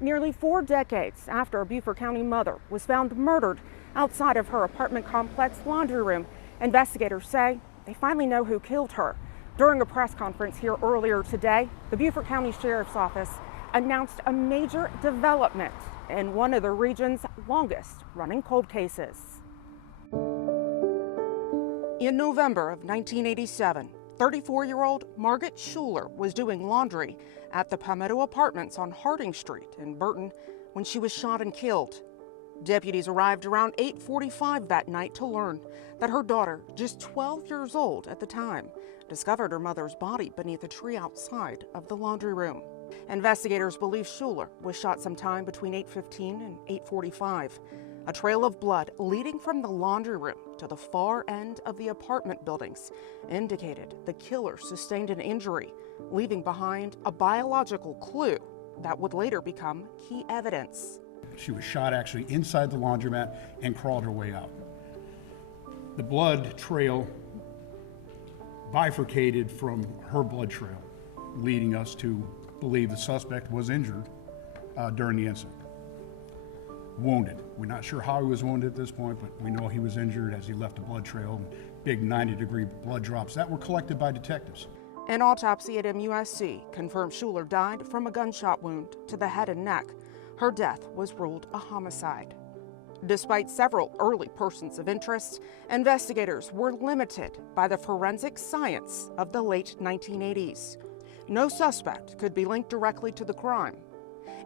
Nearly 4 decades after a Beaufort County mother was found murdered outside of her apartment complex laundry room, investigators say they finally know who killed her. During a press conference here earlier today, the Beaufort County Sheriff's Office announced a major development in one of the region's longest running cold cases. In November of 1987, 34-year-old Margit Schuller was doing laundry at the Palmetto Apartments on Harding Street in Burton when she was shot and killed. Deputies arrived around 8:45 that night to learn that her daughter, just 12 years old at the time, discovered her mother's body beneath a tree outside of the laundry room. Investigators believe Schuller was shot sometime between 8:15 and 8:45. A trail of blood leading from the laundry room to the far end of the apartment buildings indicated the killer sustained an injury, leaving behind a biological clue that would later become key evidence. She was shot actually inside the laundromat and crawled her way out. The blood trail bifurcated from her blood trail, leading us to believe the suspect was injured during the incident. Wounded. We're not sure how he was wounded at this point, but we know he was injured as he left a blood trail, big 90-degree blood drops that were collected by detectives. An autopsy at MUSC confirmed Schuller died from a gunshot wound to the head and neck. Her death was ruled a homicide. Despite several early persons of interest, investigators were limited by the forensic science of the late 1980s. No suspect could be linked directly to the crime.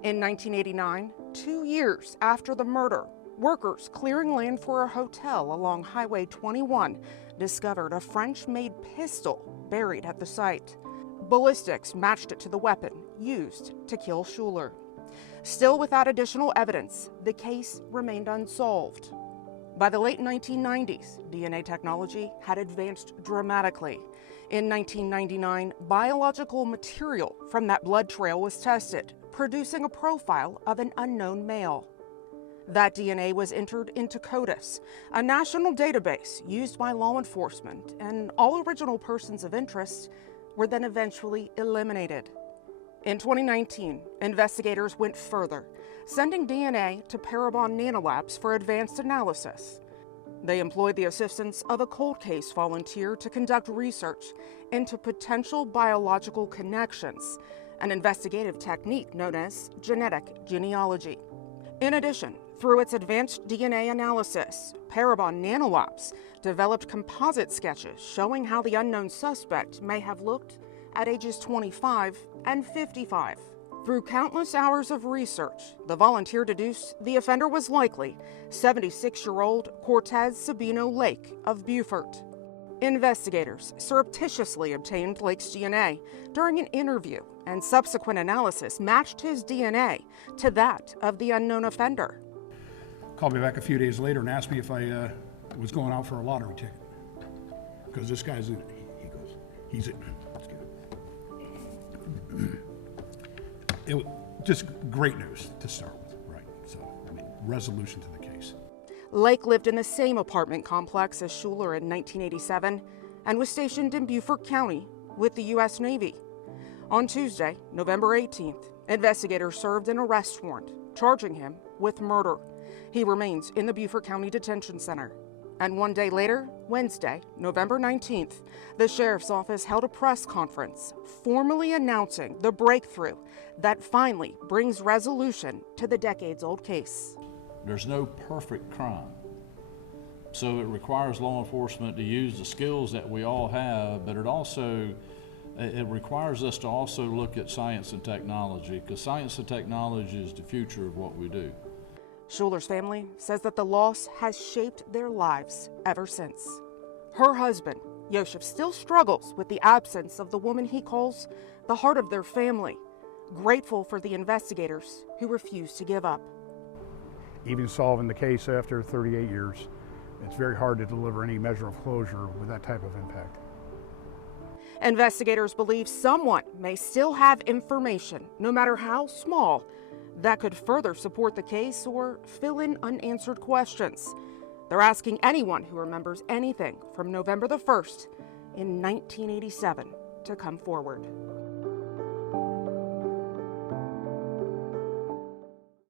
In 1989, 2 years after the murder, workers clearing land for a hotel along Highway 21 discovered a French-made pistol buried at the site. Ballistics matched it to the weapon used to kill Schuller. Still without additional evidence, the case remained unsolved. By the late 1990s, DNA technology had advanced dramatically. In 1999, biological material from that blood trail was tested, producing a profile of an unknown male. That DNA was entered into Cortez, a national database used by law enforcement, and all original persons of interest were then eventually eliminated. In 2019, investigators went further, sending DNA to Parabon Nanolabs for advanced analysis. They employed the assistance of a cold case volunteer to conduct research into potential biological connections, an investigative technique known as genetic genealogy. In addition, through its advanced DNA analysis, Parabon Nanolabs developed composite sketches showing how the unknown suspect may have looked at ages 25 and 55. Through countless hours of research, the volunteer deduced the offender was likely 76-year-old Cortez Sabino Lake of Beaufort. Investigators surreptitiously obtained Lake's DNA during an interview, and subsequent analysis matched his DNA to that of the unknown offender. Called me back a few days later and asked me if I was going out for a lottery ticket. Because this guy's in it. He goes, he's in it. Let's get it. It was just great news to start with, right? So, I mean, resolution to the case. Lake lived in the same apartment complex as Schuller in 1987 and was stationed in Beaufort County with the U.S. Navy. On Tuesday, November 18th, investigators served an arrest warrant charging him with murder. He remains in the Beaufort County Detention Center. And 1 day later, Wednesday, November 19th, the Sheriff's Office held a press conference formally announcing the breakthrough that finally brings resolution to the decades-old case. There's no perfect crime. So it requires law enforcement to use the skills that we all have, but it requires us to also look at science and technology, because science and technology is the future of what we do. Schuller's family says that the loss has shaped their lives ever since. Her husband, Joseph, still struggles with the absence of the woman he calls the heart of their family, grateful for the investigators who refuse to give up. Even solving the case after 38 years, it's very hard to deliver any measure of closure with that type of impact. Investigators believe someone may still have information, no matter how small, that could further support the case or fill in unanswered questions. They're asking anyone who remembers anything from November the 1st in 1987 to come forward.